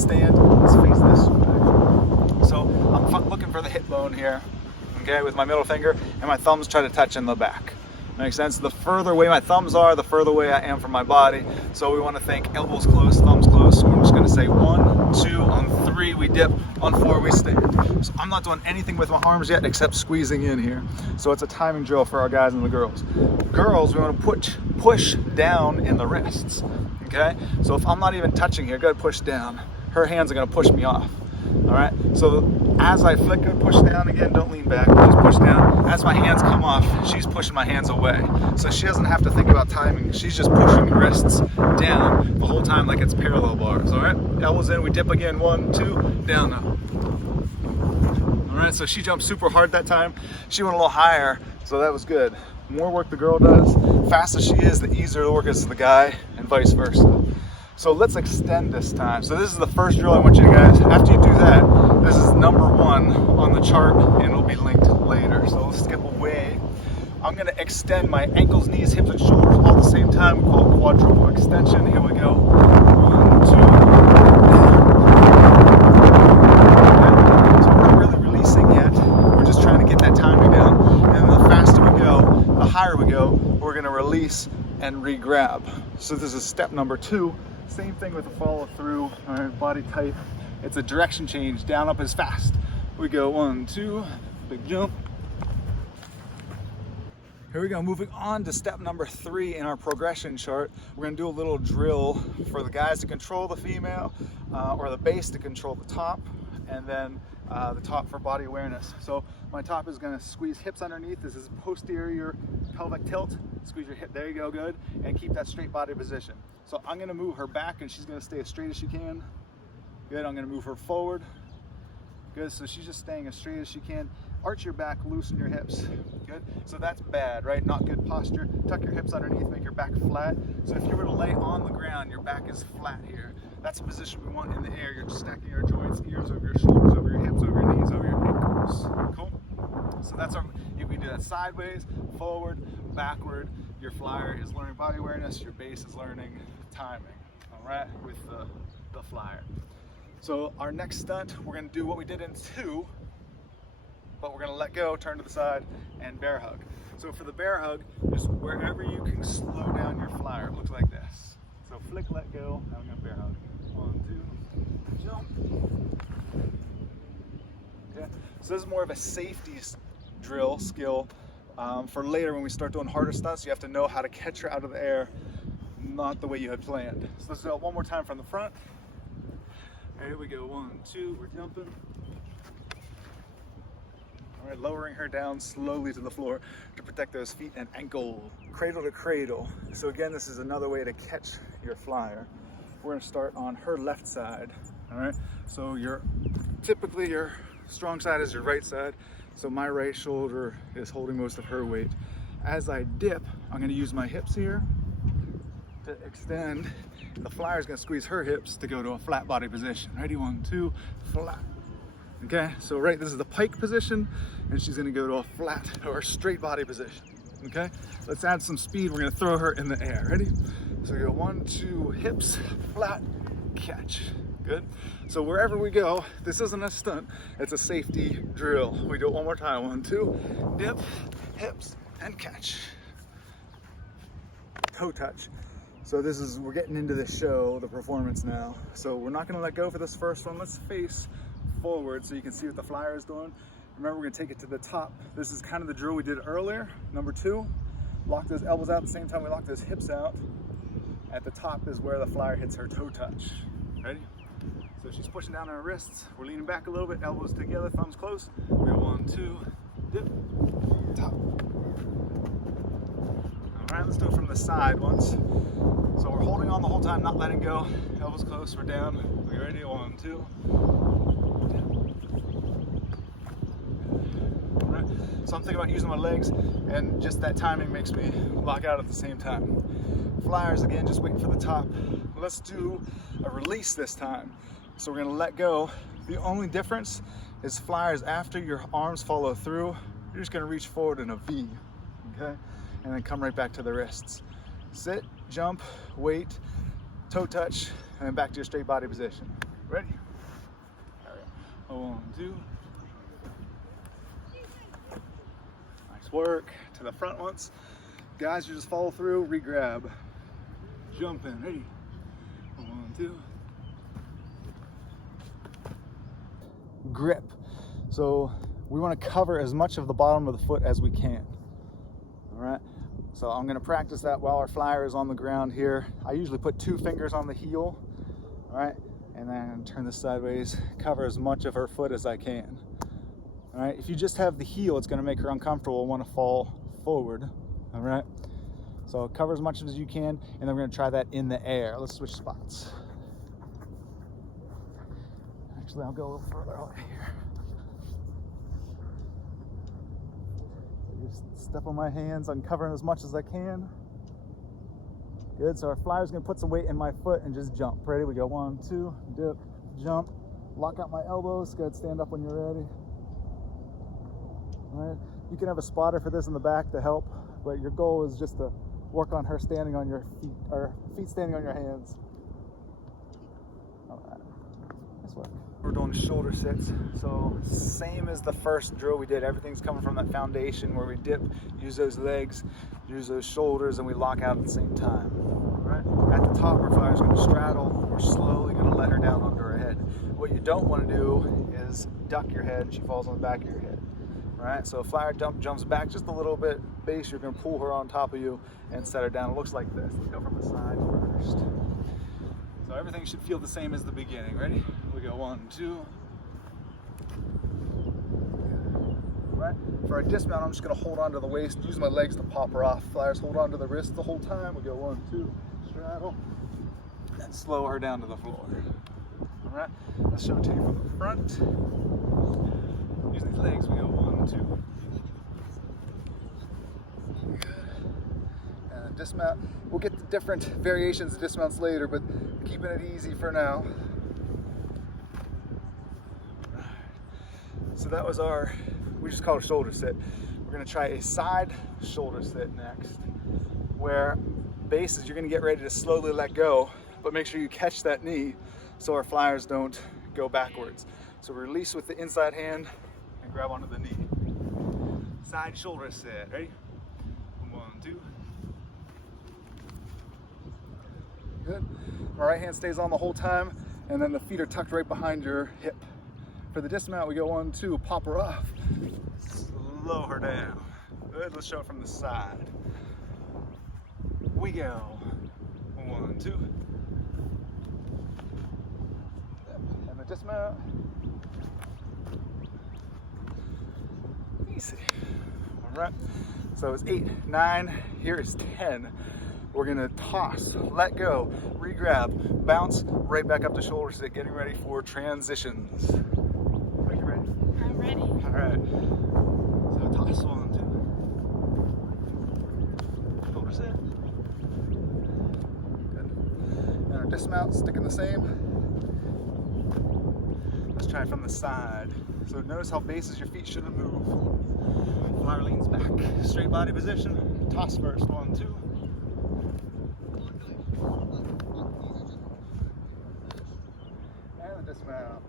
stand, let's face this way. So I'm looking for the hip bone here, okay, with my middle finger, and my thumbs try to touch in the back. Makes sense? The further away my thumbs are, the further away I am from my body. So we want to think elbows close, thumbs close. So we're just going to say 1, 2, on 3 we dip, on 4 we stand. So I'm not doing anything with my arms yet except squeezing in here. So it's a timing drill for our guys and the girls. Girls, we want to push down in the wrists. Okay? So if I'm not even touching here, go push down. Her hands are going to push me off. All right, so as I flick and push down again, don't lean back, just push down. As my hands come off, she's pushing my hands away. So she doesn't have to think about timing. She's just pushing wrists down the whole time like it's parallel bars, all right? Elbows in, we dip again, 1, 2, down now. All right, so she jumped super hard that time. She went a little higher, so that was good. The more work the girl does, faster she is, the easier the work is to the guy, and vice versa. So let's extend this time. So this is the first drill I want you guys, after you do that, this is number 1 on the chart and it'll be linked later. So let's skip away. I'm gonna extend my ankles, knees, hips, and shoulders all at the same time. We call it quadruple extension. Here we go. 1, 2, okay. So we're not really releasing yet. We're just trying to get that timing down. And the faster we go, the higher we go, we're gonna release and re-grab. So this is step number 2. Same thing with the follow through, all right, body tight. It's a direction change, down, up is fast. We go 1, 2, big jump. Here we go, moving on to step number 3 in our progression chart. We're gonna do a little drill for the guys to control the female, or the base to control the top, and then the top for body awareness. So my top is gonna squeeze hips underneath. This is posterior pelvic tilt. Squeeze your hip, there you go, good. And keep that straight body position. So I'm gonna move her back and she's gonna stay as straight as she can. Good, I'm gonna move her forward. Good, so she's just staying as straight as she can. Arch your back, loosen your hips. Good, so that's bad, right? Not good posture. Tuck your hips underneath, make your back flat. So if you were to lay on the ground, your back is flat here. That's a position we want in the air. You're just stacking your joints, ears over your shoulders, over your hips, over your knees, over your ankles. Cool? So that's our, you can do that sideways, forward, backward. Your flyer is learning body awareness, your base is learning timing, all right, with the flyer. So our next stunt, we're gonna do what we did in 2, but we're gonna let go, turn to the side, and bear hug. So for the bear hug, just wherever you can slow down your flyer, it looks like this. So flick, let go, now we're gonna bear hug. 1, 2, jump. Okay, so this is more of a safety drill skill for later when we start doing harder stunts. You have to know how to catch her out of the air, not the way you had planned. So let's do it one more time from the front. Here we go, 1, 2, we're jumping. All right, lowering her down slowly to the floor to protect those feet and ankle. Cradle to cradle. So again, this is another way to catch your We're gonna start on her left side, all right? So typically your strong side is your right side. So my right shoulder is holding most of her weight. As I dip, I'm gonna use my hips here to extend. The flyer is gonna squeeze her hips to go to a flat body position. Ready, 1, 2, flat. Okay, so this is the pike position, and she's gonna go to a flat or straight body position. Okay, let's add some speed. We're gonna throw her in the air. Ready? So we go 1, 2, hips, flat, catch. Good. So wherever we go, this isn't a stunt, it's a safety drill. We do it one more time. 1, 2, dip, hips, and catch. Toe touch. So we're getting into the show, the performance now. So we're not gonna let go for this first one. Let's face forward so you can see what the flyer is doing. Remember, we're gonna take it to the top. This is kind of the drill we did earlier. Number 2, lock those elbows out at the same time we lock those hips out. At the top is where the flyer hits her toe touch. Ready? So she's pushing down on her wrists. We're leaning back a little bit, elbows together, thumbs close. We go 1, 2, dip, top. All right, let's do it from the side once. So we're holding on the whole time, not letting go. Elbows close, we're down. We ready? 1, 2. All right. So I'm thinking about using my legs, and just that timing makes me lock out at the same time. Flyers again, just waiting for the top. Let's do a release this time. So we're gonna let go. The only difference is flyers after your arms follow through, you're just gonna reach forward in a V, okay? And then come right back to the wrists. Sit, jump, wait, toe touch, and then back to your straight body position. Ready? All right. 1, 2. Nice work. To the front once. Guys, you just follow through, re-grab. Jump in. Ready? 1, 2. Grip. So we want to cover as much of the bottom of the foot as we can. All right. So I'm going to practice that while our flyer is on the ground here. I usually put 2 fingers on the heel. All right. And then turn this sideways, cover as much of her foot as I can. All right. If you just have the heel, it's going to make her uncomfortable and want to fall forward. All right. So cover as much as you can, and then we're going to try that in the air. Let's switch spots. Actually, I'll go a little further out here. Just step on my hands. I'm covering as much as I can. Good. So our flyer's going to put some weight in my foot and just jump. Ready? We go 1, 2, dip, jump. Lock out my elbows. Good. Stand up when you're ready. All right. You can have a spotter for this in the back to help, but your goal is just to work on her standing on your feet, or feet standing on your hands. All right. Nice work. We're doing shoulder sits. So same as the first drill we did. Everything's coming from that foundation where we dip, use those legs, use those shoulders, and we lock out at the same time. All right. At the top, our flyer's going to straddle. We're slowly going to let her down under her head. What you don't want to do is duck your head and she falls on the back of your head. All right, so flyer jumps back just a little bit. Base, you're going to pull her on top of you and set her down. It looks like this. Let's go from the side first. So everything should feel the same as the beginning. Ready? We go 1, 2. All right. For our dismount, I'm just going to hold on to the waist, use my legs to pop her off. Flyers hold on to the wrist the whole time. We go 1, 2, straddle, and slow her down to the floor. All right. Let's show it to you from the front. Use these legs. We go 1, 2. Good. And dismount. We'll get the different variations of dismounts later, but keeping it easy for now. So that was we just call it a shoulder sit. We're going to try a side shoulder sit next, where base is you're going to get ready to slowly let go, but make sure you catch that knee so our flyers don't go backwards. So release with the inside hand and grab onto the knee. Side shoulder sit. Ready? 1, 2. Good. My right hand stays on the whole time, and then the feet are tucked right behind your hip. For the dismount, we go 1, 2, pop her off. Slow her down. Good. Let's show it from the side. We go 1, 2. And the dismount. Easy. All right. So it's 8, 9. Here is 10. We're gonna toss, let go, re-grab, bounce, right back up to shoulder sit, getting ready for transitions. Are you ready? I'm ready. All right. So toss 1, 2. Shoulder sit. Good. And our dismount, sticking the same. Let's try it from the side. So notice how bases your feet shouldn't move. Flyer leans back, straight body position. Toss first, 1, 2. And the dismount.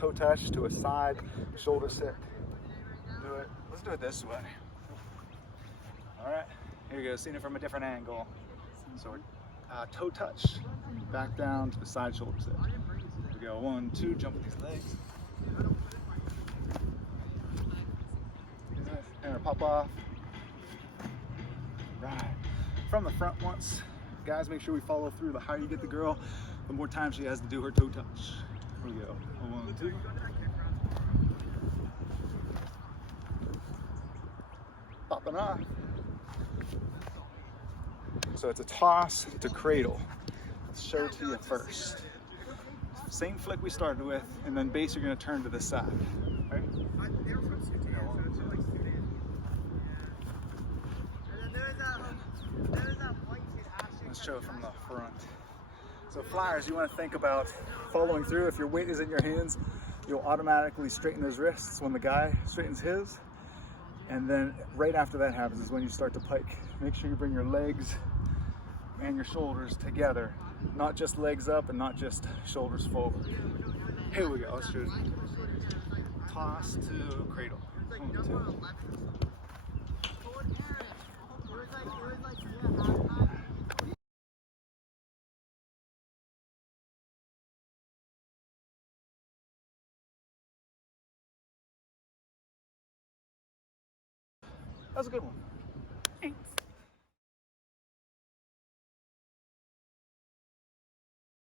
Toe touch to a side, shoulder sit. Do it. Let's do it this way. All right, here we go. Seeing it from a different angle. So we're toe touch, back down to the side shoulder sit. We go 1, 2, jump with these legs. And our pop off. Right. From the front once. Guys, make sure we follow through. The higher you get the girl, the more time she has to do her toe touch. Here we go. 1, 2. Popping off. So it's a toss to cradle. Let's show it to you first. Same flick we started with, and then base you're going to turn to the side. Right? Let's show it from the front. So flyers, you want to think about following through. If your weight is in your hands, you'll automatically straighten those wrists when the guy straightens his. And then right after that happens is when you start to pike. Make sure you bring your legs and your shoulders together, not just legs up and not just shoulders forward. Here we go. Let's do toss to cradle. 1, 2. That was a good one. Thanks.